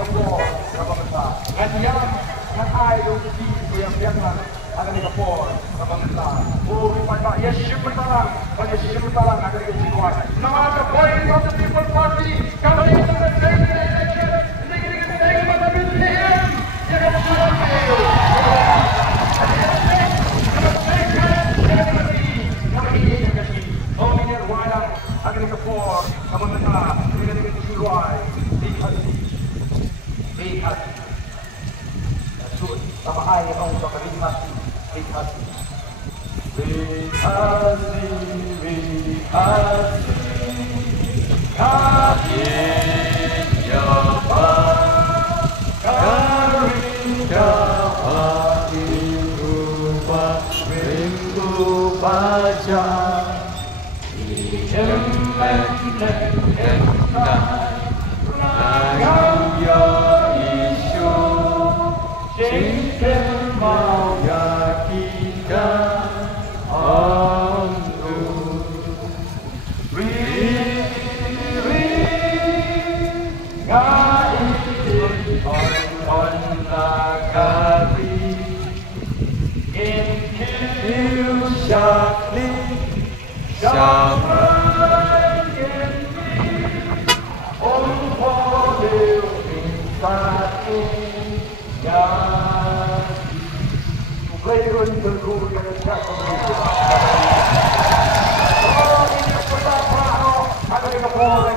Ganyan ng idol si Kuya Vietnam ada ni Kapor sa Bangsa. Puri pa yeshim pa lang ada ni Kuya. Mga boys of the People Party coming into the state election. Nagiging mga BPM. Yan ang sulat kayo. Ada ni Kapor sa Bangsa. Nagiging sulat. Lihat, Rasul, sama ayah kau tak lihat, lihat, Oh,